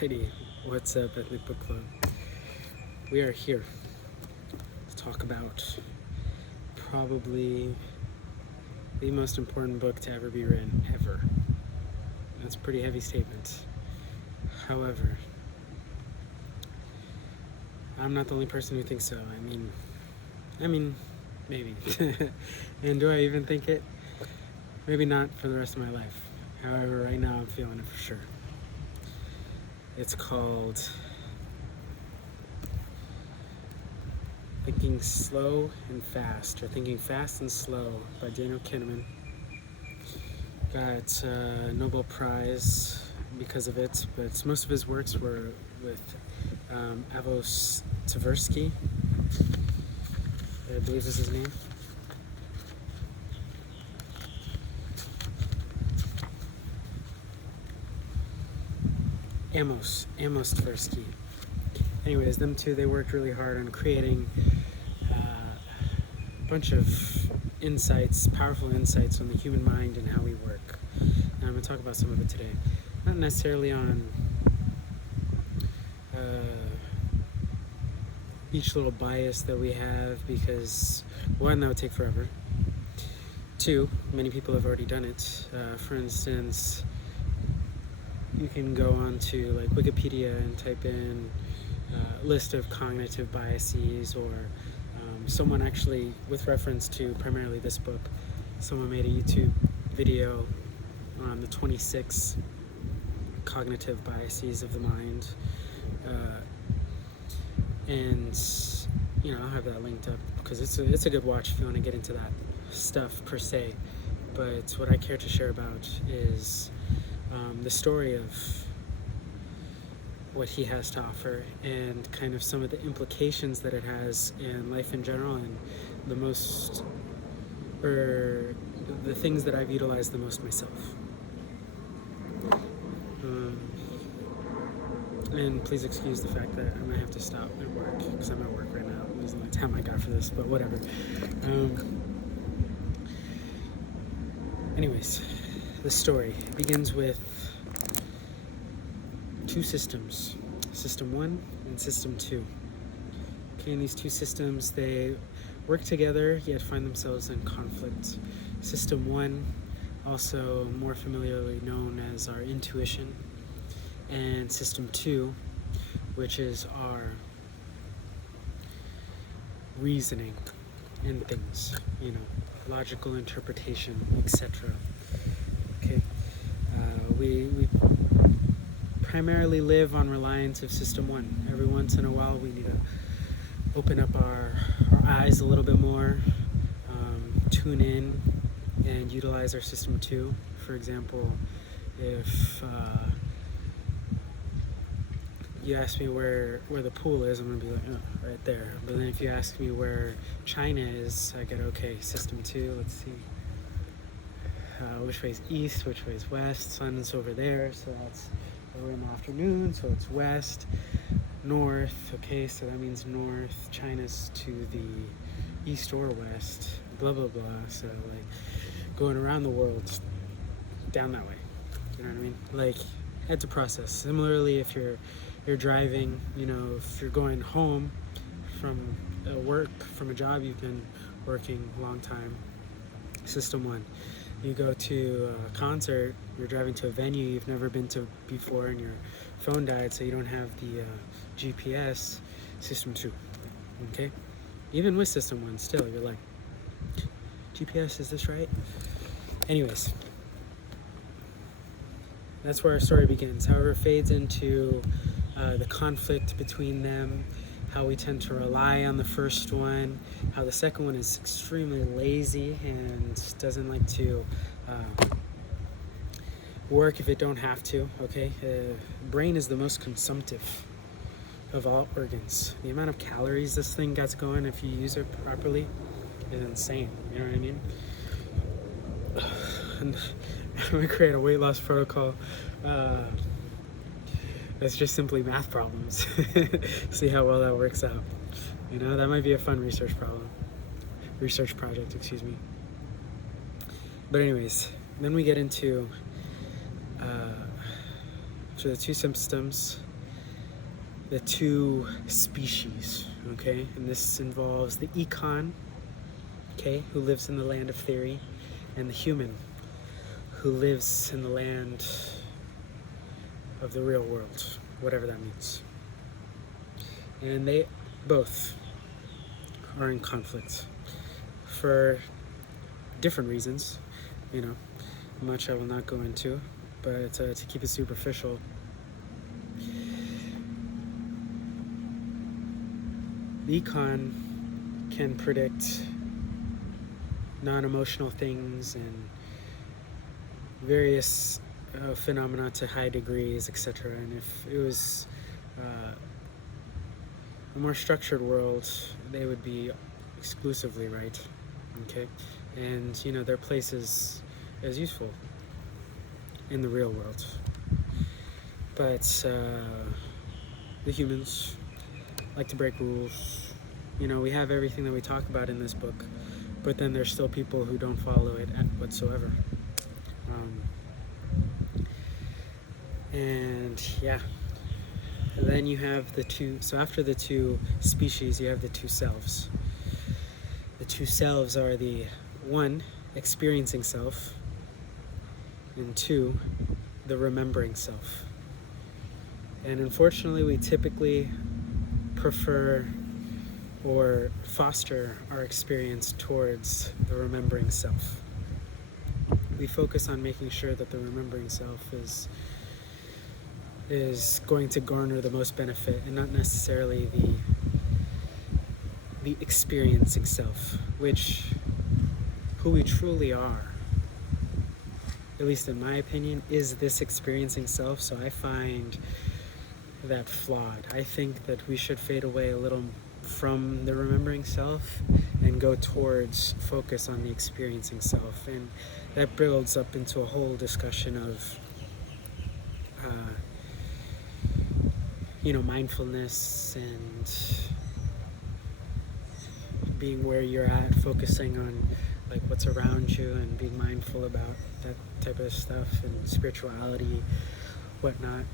Alrighty, what's up, Ethnic Book Club? We are here to talk about probably the most important book to ever be written, ever. That's a pretty heavy statement. However, I'm not the only person who thinks so. I mean, maybe. And do I even think it? Maybe not for the rest of my life. However, right now I'm feeling it for sure. It's called Thinking Slow and Fast, or Thinking Fast and Slow by Daniel Kahneman. Got a Nobel Prize because of it, but most of his works were with Avos Tversky, I believe is his name. Amos Tversky. Anyways, them two, they worked really hard on creating a bunch of insights, powerful insights on the human mind and how we work. And I'm going to talk about some of it today. Not necessarily on each little bias that we have, because one, that would take forever. Two, many people have already done it. For instance, you can go on to like Wikipedia and type in list of cognitive biases, or someone actually, with reference to primarily this book, someone made a YouTube video on the 26 cognitive biases of the mind, and I'll have that linked up because it's a good watch if you want to get into that stuff per se. But what I care to share about is the story of what he has to offer, and kind of some of the implications that it has in life in general, and the things that I've utilized the most myself. And please excuse the fact that I might have to stop at work because I'm at work right now. It was the only time I got for this, but whatever. Anyways, the story begins with two systems, System 1 and System 2. Okay, and these two systems, they work together yet find themselves in conflict. System 1, also more familiarly known as our intuition, and System 2, which is our reasoning in things, logical interpretation, etc. Okay, we primarily live on reliance of System 1. Every once in a while we need to open up our eyes a little bit more, tune in and utilize our System 2. For example, if you ask me where the pool is, I'm going to be like, oh, right there. But then if you ask me where China is, I get, okay, System 2, let's see. Which way is east, which way is west? Sun's over there, so that's, we're in the afternoon, so it's west. North, okay, so that means north. China's to the east or west, blah, blah, blah. So, like, going around the world, down that way. You know what I mean? Like, it's a process. Similarly, if you're driving, if you're going home from from a job you've been working a long time, System 1. You go to a concert, you're driving to a venue you've never been to before, and your phone died, so you don't have the GPS, System 2. Okay? Even with System 1, still, you're like, GPS, is this right? Anyways, that's where our story begins. However, it fades into the conflict between them, how we tend to rely on the first one, how the second one is extremely lazy and doesn't like to work if it don't have to, okay? Brain is the most consumptive of all organs. The amount of calories this thing gets going if you use it properly is insane, you know what I mean? And I'm gonna create a weight loss protocol that's just simply math problems. See how well that works out. That might be a fun research project, excuse me. But anyways, then we get into, for the two systems, the two species, okay? And this involves the econ, okay, who lives in the land of theory, and the human, who lives in the land of the real world, whatever that means. And they both are in conflict for different reasons, much I will not go into, but to keep it superficial, the econ can predict non-emotional things and various phenomena to high degrees, etc. And if it was a more structured world, they would be exclusively right, okay? And their place is useful in the real world. But the humans like to break rules. We have everything that we talk about in this book, but then there's still people who don't follow it whatsoever. And yeah, and then you have the two, so after the two species, you have the two selves. The two selves are the one, experiencing self, and two, the remembering self. And unfortunately, we typically prefer or foster our experience towards the remembering self. We focus on making sure that the remembering self is going to garner the most benefit, and not necessarily the experiencing self, who we truly are, at least in my opinion, is this experiencing self. So I find that flawed. I think that we should fade away a little from the remembering self and go towards focus on the experiencing self, and that builds up into a whole discussion of mindfulness and being where you're at, focusing on like what's around you and being mindful about that type of stuff, and spirituality, whatnot,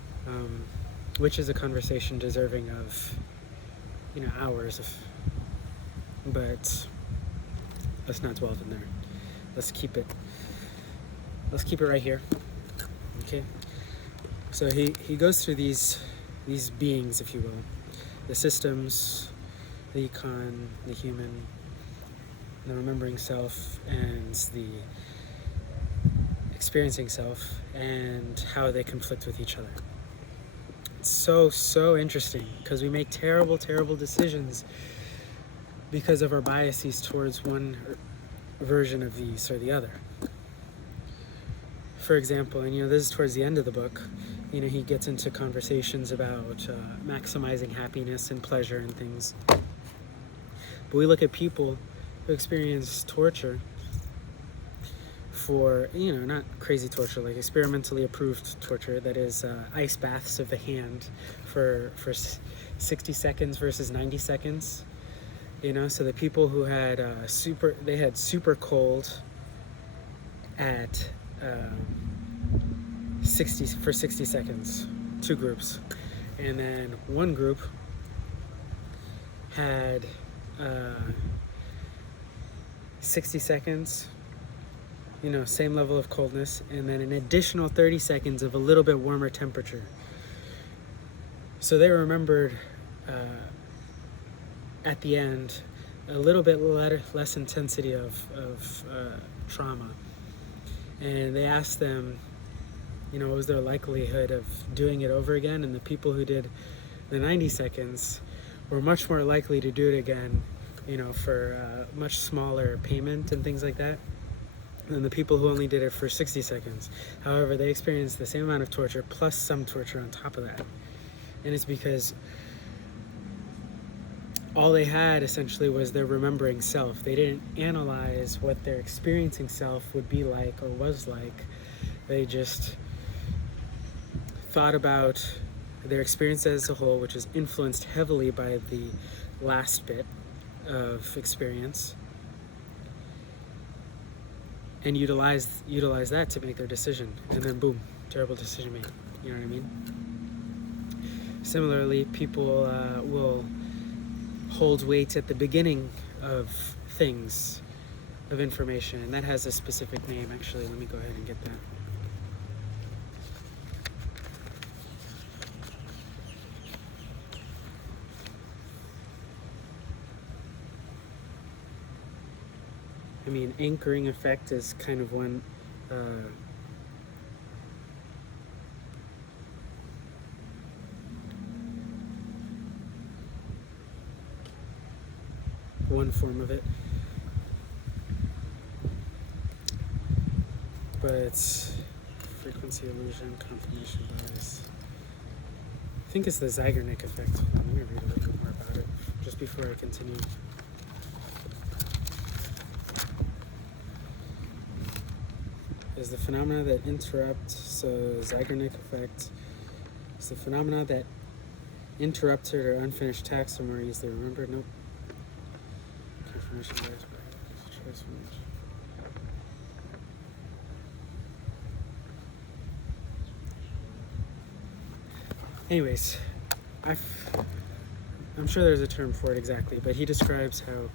which is a conversation deserving of hours of, but let's not dwell in there. Let's keep it right here. Okay, so he goes through these beings, if you will, the systems, the econ, the human, the remembering self, and the experiencing self, and how they conflict with each other. It's so interesting, because we make terrible decisions because of our biases towards one version of these or the other. For example, and this is towards the end of the book, he gets into conversations about maximizing happiness and pleasure and things. But we look at people who experience torture for, not crazy torture, like experimentally approved torture, that is ice baths of the hand for 60 seconds versus 90 seconds. So the people who had super cold at 60 seconds, two groups, and then one group had 60 seconds, same level of coldness, and then an additional 30 seconds of a little bit warmer temperature. So they remembered at the end a little bit less intensity of trauma, and they asked them, what was their likelihood of doing it over again, and the people who did the 90 seconds were much more likely to do it again, for much smaller payment and things like that, than the people who only did it for 60 seconds. However, they experienced the same amount of torture plus some torture on top of that. And it's because all they had essentially was their remembering self. They didn't analyze what their experiencing self would be like or was like. They just thought about their experience as a whole, which is influenced heavily by the last bit of experience, and utilize that to make their decision, and then boom, terrible decision made. You know what I mean? Similarly, people will hold weight at the beginning of things, of information, and that has a specific name. Actually, let me go ahead and get that. I mean, anchoring effect is kind of one. One form of it, but it's frequency illusion, confirmation bias. I think it's the Zeigarnik effect. Let me read a little bit more about it just before I continue. Is the phenomena that interrupt, so Zeigarnik effect is the phenomena that interrupted or unfinished tasks are more easily remembered. Nope. Confirmation bias. Choice image. Anyways, I'm sure there's a term for it exactly, but he describes how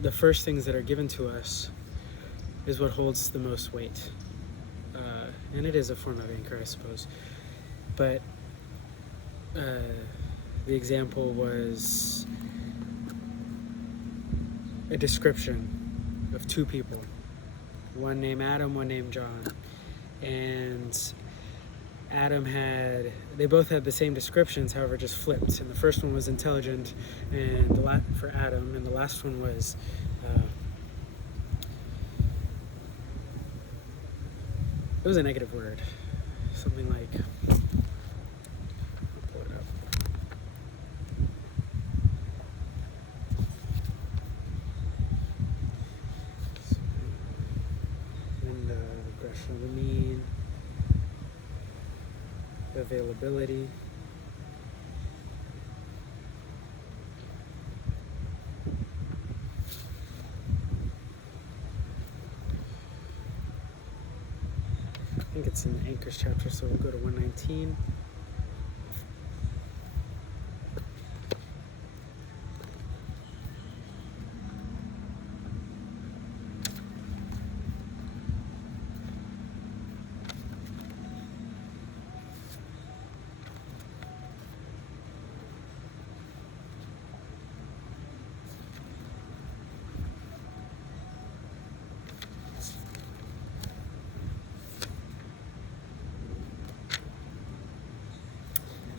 the first things that are given to us is what holds the most weight. And it is a form of anchor, I suppose. But the example was a description of two people, one named Adam, one named John. And they both had the same descriptions, however, just flipped. And the first one was intelligent, and for Adam, and the last one was it was a negative word, something like, I'll pull it up. And regression of the mean, availability. I think it's in the Anchors chapter, so we'll go to 119.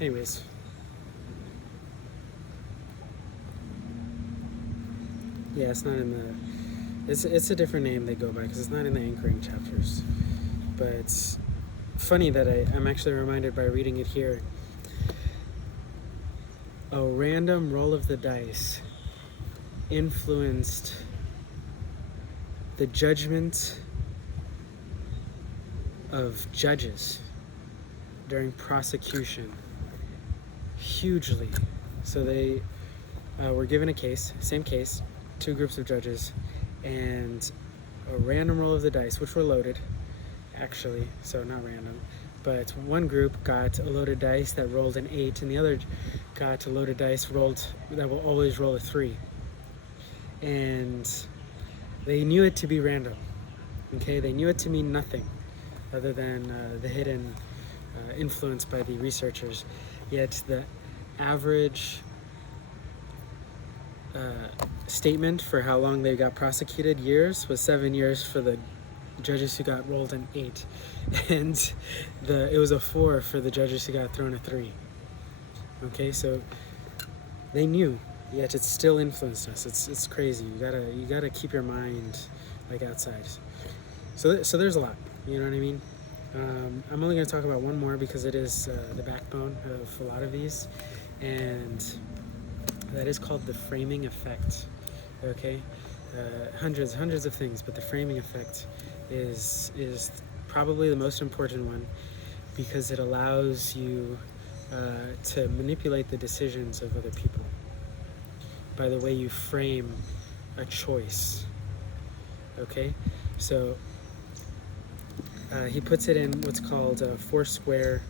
Anyways, yeah, it's not in the. It's a different name they go by because it's not in the anchoring chapters. But it's funny that I'm actually reminded by reading it here. A random roll of the dice influenced the judgment of judges during prosecution hugely. So they were given a case, same case, two groups of judges, and a random roll of the dice, which were loaded, actually, so not random, but one group got a loaded dice that rolled an 8, and the other got a loaded dice that will always roll a 3. And they knew it to be random, okay? They knew it to mean nothing other than the hidden influence by the researchers. Yet the average statement for how long they got prosecuted, years, was 7 years for the judges who got rolled an 8, and it was a 4 for the judges who got thrown a 3. Okay, so they knew, yet it still influenced us. It's crazy. You gotta keep your mind like outside. So there's a lot. You know what I mean? I'm only going to talk about one more because it is the backbone of a lot of these, and that is called the framing effect. Okay, hundreds of things, but the framing effect is probably the most important one because it allows you to manipulate the decisions of other people by the way you frame a choice. Okay, so he puts it in what's called 4 square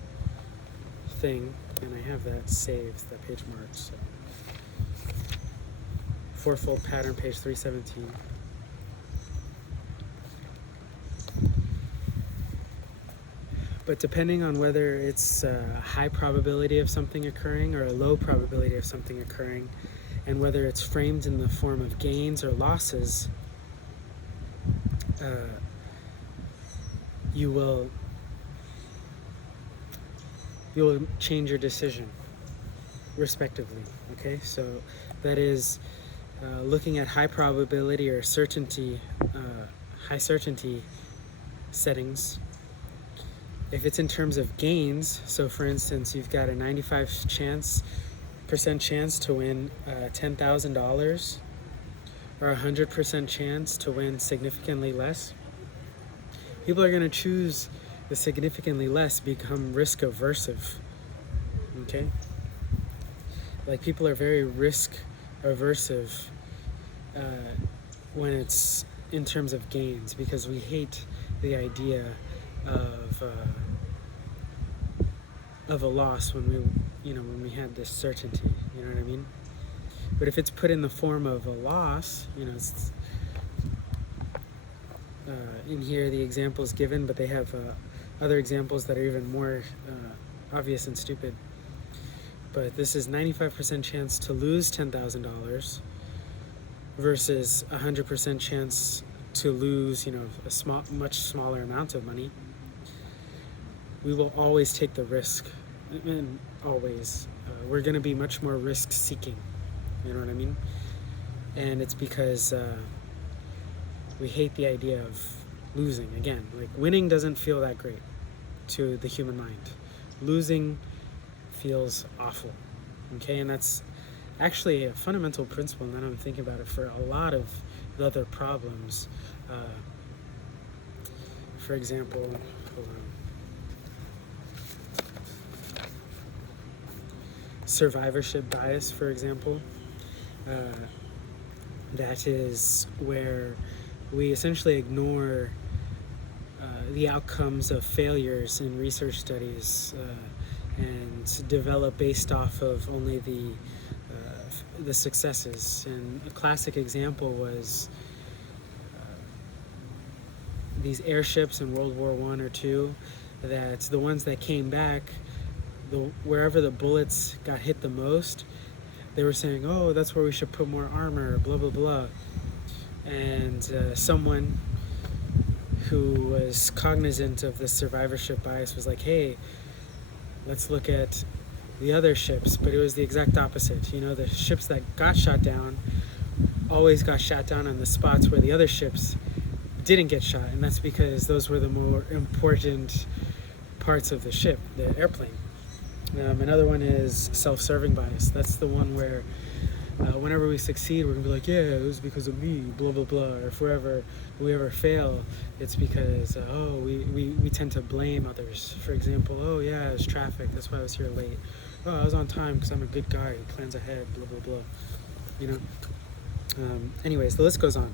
thing, and I have that saved, that page marked. So fourfold pattern, page 317. But depending on whether it's a high probability of something occurring or a low probability of something occurring, and whether it's framed in the form of gains or losses, you will change your decision respectively. Okay, so that is looking at high probability or certainty, high certainty settings. If it's in terms of gains, so for instance, you've got a 95% chance to win $10,000 or a 100% chance to win significantly less, people are going to choose the significantly less, become risk aversive. Okay? Like, people are very risk aversive when it's in terms of gains, because we hate the idea of a loss when we had this certainty, you know what I mean? But if it's put in the form of a loss, it's, in here the example is given, but they have other examples that are even more obvious and stupid. But this is 95% chance to lose $10,000 versus 100% chance to lose, a much smaller amount of money. We will always take the risk, and always. We're going to be much more risk-seeking, you know what I mean? And it's because we hate the idea of losing. Again, like, winning doesn't feel that great to the human mind. Losing feels awful, okay? And that's actually a fundamental principle, and then I'm thinking about it for a lot of the other problems. For example, hold on. Survivorship bias, for example. That is where we essentially ignore the outcomes of failures in research studies and develop based off of only the successes. And a classic example was these airships in World War I or II, that the ones that came back, wherever the bullets got hit the most, they were saying, oh, that's where we should put more armor, blah, blah, blah. And someone who was cognizant of the survivorship bias was like, hey, let's look at the other ships. But it was the exact opposite. The ships that got shot down always got shot down on the spots where the other ships didn't get shot. And that's because those were the more important parts of the ship, the airplane. Another one is self-serving bias. That's the one where whenever we succeed, we're gonna be like, yeah, it was because of me, blah, blah, blah. Or if we ever fail, it's because, we tend to blame others. For example, oh yeah, it was traffic, that's why I was here late. Oh, I was on time because I'm a good guy who plans ahead, blah, blah, blah. Anyways, the list goes on.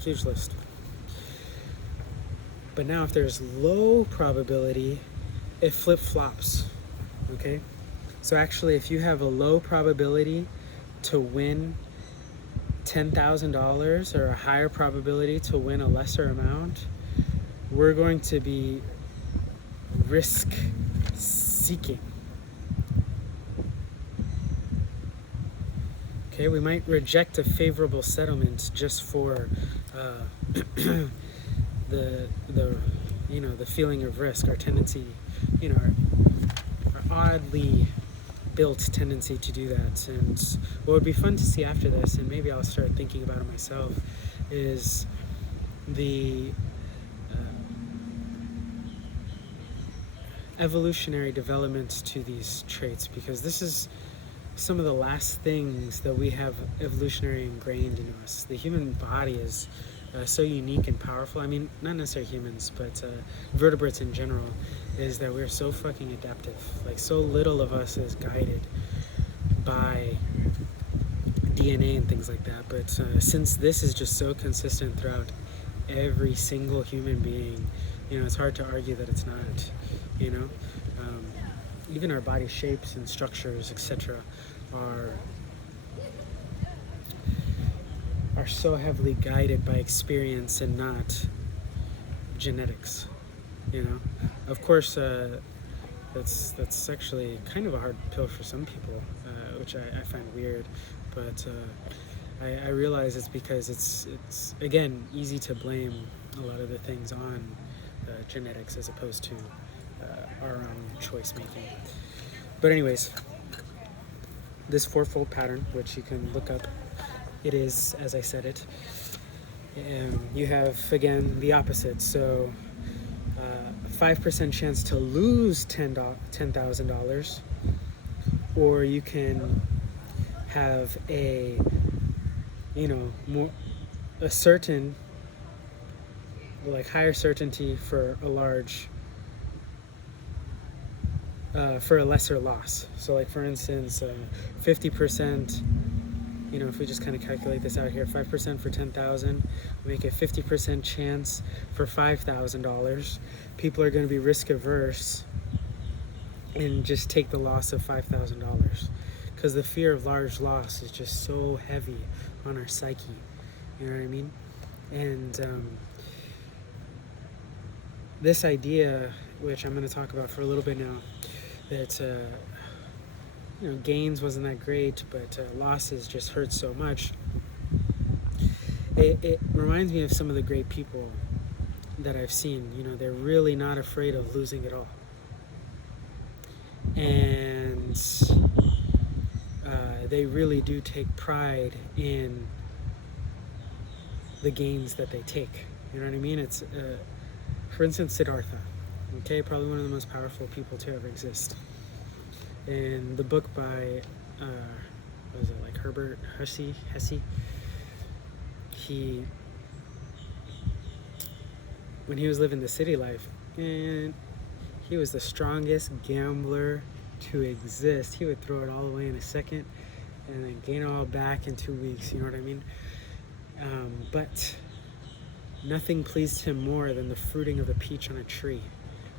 Huge list. But now if there's low probability, it flip-flops. Okay, so actually, if you have a low probability to win $10,000 or a higher probability to win a lesser amount, we're going to be risk seeking. Okay, we might reject a favorable settlement just for the feeling of risk, our tendency, our oddly built tendency to do that. And what would be fun to see after this, and maybe I'll start thinking about it myself, is the evolutionary development to these traits, because this is some of the last things that we have evolutionary ingrained into us. The human body is so unique and powerful. I mean, not necessarily humans, but vertebrates in general, is that we're so fucking adaptive. Like, so little of us is guided by DNA and things like that. But since this is just so consistent throughout every single human being, it's hard to argue that it's not, even our body shapes and structures, etc., are so heavily guided by experience and not genetics. You know, of course, that's actually kind of a hard pill for some people, which I find weird. But I realize it's because it's again easy to blame a lot of the things on genetics as opposed to our own choice making. But anyways, this fourfold pattern, which you can look up, it is as I said it. You have again the opposite. So 5% chance to lose $10,000, or you can have a certain, like higher certainty for a large for a lesser loss. So like for instance 50%, if we just kind of calculate this out here, 5% for 10,000, make a 50% chance for $5,000. People are going to be risk averse and just take the loss of $5,000 because the fear of large loss is just so heavy on our psyche. You know what I mean? And this idea, which I'm going to talk about for a little bit now, that gains wasn't that great, but losses just hurt so much. It reminds me of some of the great people that I've seen. They're really not afraid of losing it all, and they really do take pride in the gains that they take. You know what I mean? It's for instance, Siddhartha. Okay, probably one of the most powerful people to ever exist. In the book by what was it, like Herbert Hesse, when he was living the city life, and he was the strongest gambler to exist. He would throw it all away in a second and then gain it all back in 2 weeks. You know what I mean? But nothing pleased him more than the fruiting of a peach on a tree,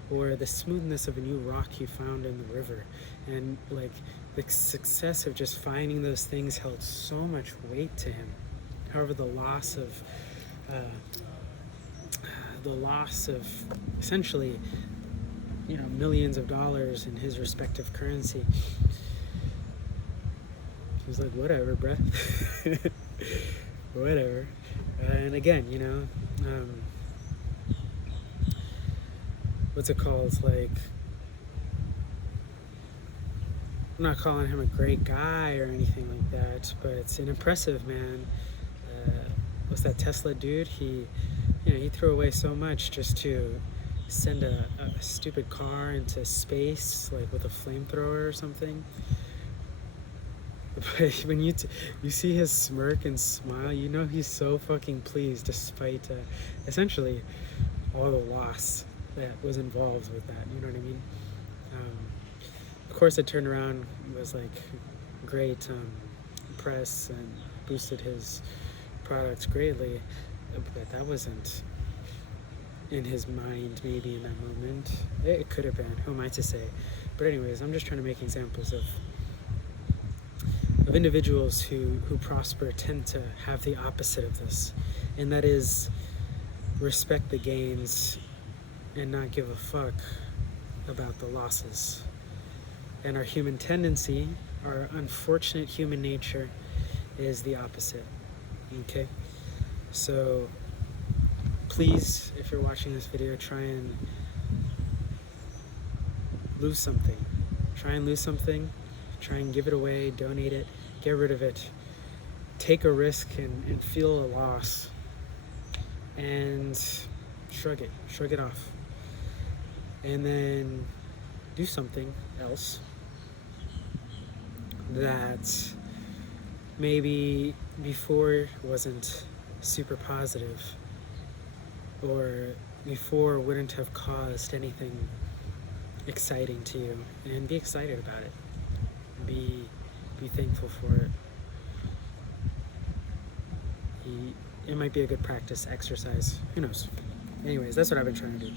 or the smoothness of a new rock he found in the river. And like the success of just finding those things held so much weight to him. However, the loss of essentially millions of dollars in his respective currency, he was like, whatever, bruh. Whatever. And again, what's it called? Like, I'm not calling him a great guy or anything like that, but it's an impressive man. What's that Tesla dude? He threw away so much just to send a stupid car into space, like with a flamethrower or something. But when you see his smirk and smile, he's so fucking pleased, despite essentially all the loss that was involved with that. You know what I mean? Of course, it turned around, was like great press and boosted his products greatly, but that wasn't in his mind. Maybe in that moment, it could have been. Who am I to say? But anyways, I'm just trying to make examples of individuals who prosper tend to have the opposite of this, and that is respect the gains and not give a fuck about the losses. And our human tendency, our unfortunate human nature, is the opposite. Okay? So please, if you're watching this video, try and lose something. Try and give it away, donate it, get rid of it. Take a risk and feel a loss. And shrug it off. And then do something else that maybe before wasn't super positive, or before wouldn't have caused anything exciting to you, and be excited about it. Be thankful for it. It might be a good practice, exercise, who knows. Anyways, that's what I've been trying to do.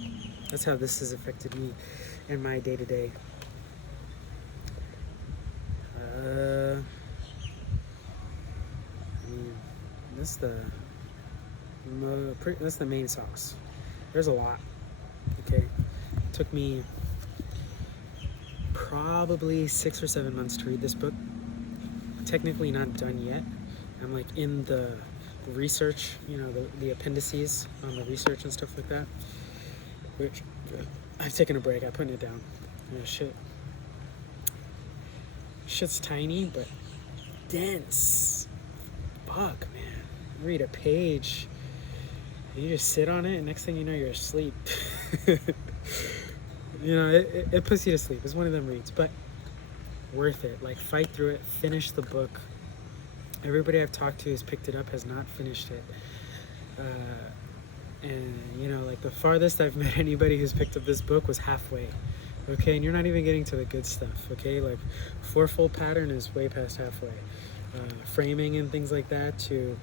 That's how this has affected me in my day-to-day. I mean, this is that's the main sauce. There's a lot. Okay, it took me probably 6 or 7 months to read this book. Technically not done yet. I'm like in the research, the appendices on the research and stuff like that. Which I've taken a break. I'm putting it down. Shit's tiny, but dense. Fuck, man. Read a page. You just sit on it, and next thing you know, you're asleep. It puts you to sleep. It's one of them reads, but worth it. Like, fight through it. Finish the book. Everybody I've talked to who's picked it up has not finished it. And, like, the farthest I've met anybody who's picked up this book was halfway. Okay, and you're not even getting to the good stuff. Okay, like, fourfold pattern is way past halfway. Framing and things like that to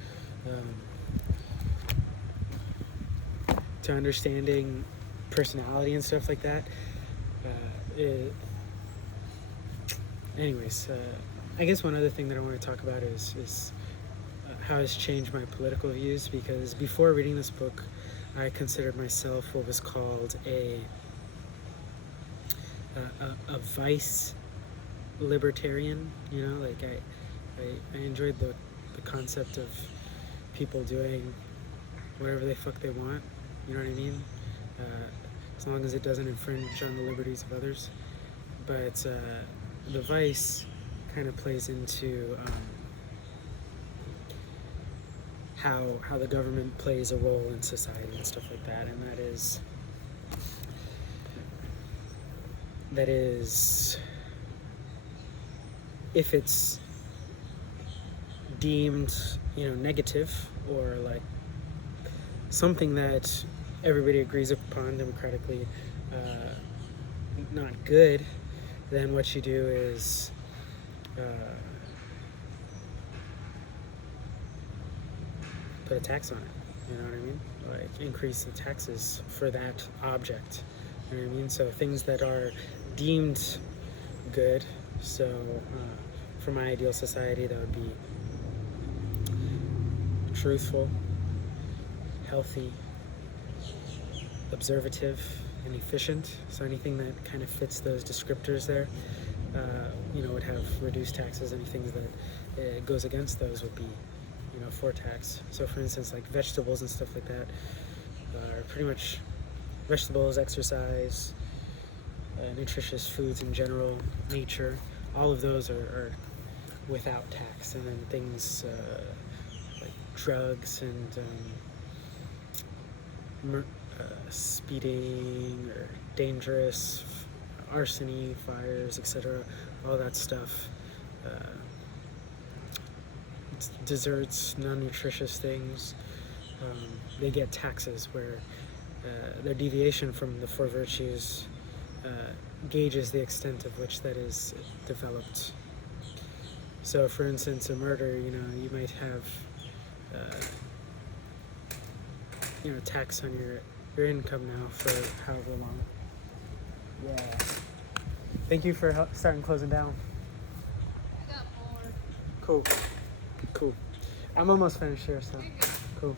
understanding personality and stuff like that. Anyways, I guess one other thing that I want to talk about is how it's changed my political views, because before reading this book, I considered myself what was called a vice libertarian. Like I enjoyed the concept of people doing whatever the fuck they want. You know what I mean? As long as it doesn't infringe on the liberties of others. But the vice kind of plays into how the government plays a role in society and stuff like that, and that is if it's deemed negative, or like something that everybody agrees upon democratically not good, then what you do is put a tax on it. You know what I mean? Like, increase the taxes for that object. You know what I mean? So things that are deemed good. So for my ideal society, that would be truthful, healthy, observative, and efficient. So anything that kind of fits those descriptors there, would have reduced taxes. Anything that goes against those would be, for tax. So for instance, like vegetables and stuff like that are pretty much vegetables, exercise, nutritious foods in general, nature, all of those are without tax. And then things like drugs and speeding or dangerous, arsony, fires, etc., all that stuff, desserts, non-nutritious things, they get taxes where their deviation from the four virtues gauges the extent of which that is developed. So for instance, a murder, you might have tax on your income now for however long. Yeah. Thank you for starting closing down. I got more. Cool. I'm almost finished here, so cool.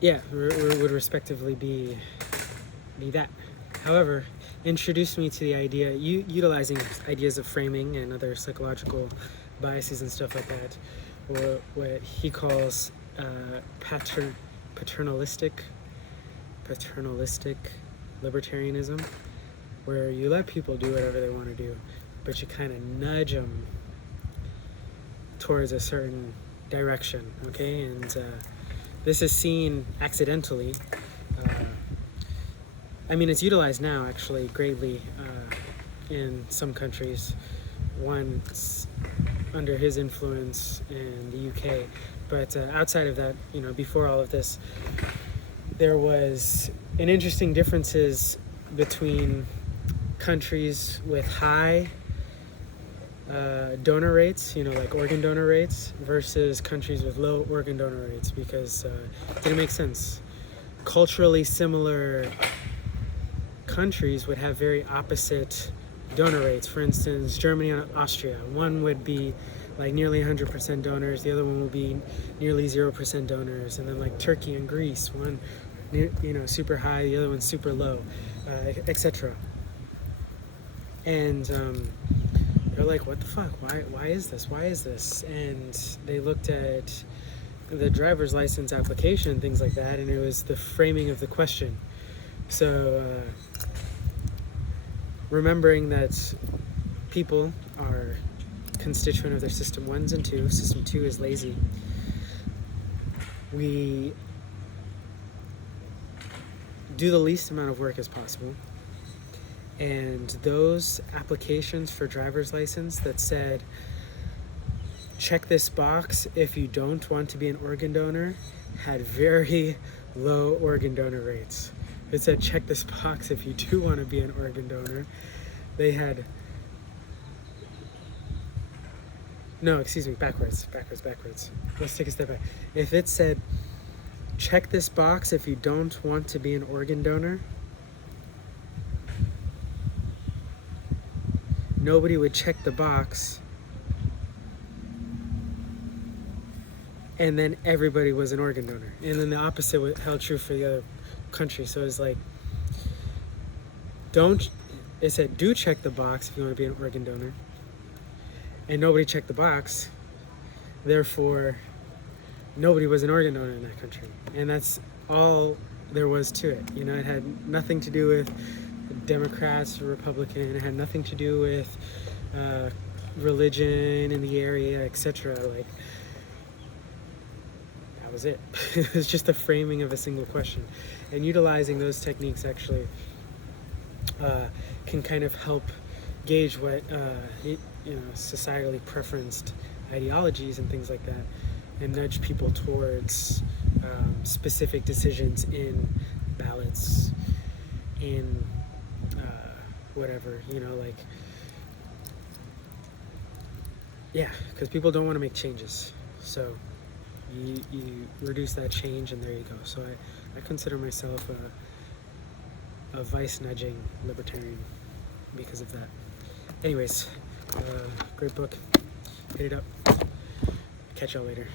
Yeah, would respectively be that. However, introduced me to the idea, utilizing ideas of framing and other psychological biases and stuff like that, or what he calls paternalistic libertarianism, where you let people do whatever they want to do, but you kind of nudge them towards a certain direction, okay? And this is seen accidentally. It's utilized now, actually, greatly in some countries. One under his influence in the UK. But outside of that, before all of this, there was an interesting differences between countries with high donor rates, like organ donor rates, versus countries with low organ donor rates, because it didn't make sense. Culturally similar countries would have very opposite donor rates. For instance, Germany and Austria. One would be like nearly 100% donors. The other one will be nearly 0% donors. And then like Turkey and Greece, one super high, the other one's super low, etc. And they're like, what the fuck? Why is this? Why is this? And they looked at the driver's license application and things like that, and it was the framing of the question. So remembering that people are constituent of their system 1s and 2. System 2 is lazy. We do the least amount of work as possible. And those applications for driver's license that said, check this box if you don't want to be an organ donor, had very low organ donor rates. It said, check this box if you do want to be an organ donor. They had, no, excuse me, backwards. Let's take a step back. If it said, check this box if you don't want to be an organ donor, nobody would check the box, and then everybody was an organ donor. And then the opposite held true for the other country. So it was like, it said, do check the box if you want to be an organ donor. And nobody checked the box. Therefore, nobody was an organ donor in that country. And that's all there was to it. It had nothing to do with Democrats or Republican. It had nothing to do with religion in the area, etc. Like, that was it. It was just the framing of a single question. And utilizing those techniques actually can kind of help gauge what societally preferenced ideologies and things like that, and nudge people towards specific decisions in ballots, in whatever, because people don't want to make changes. So you reduce that change, and there you go. So I consider myself a vice nudging libertarian because of that. Anyways, great book. Hit it up. Catch y'all later.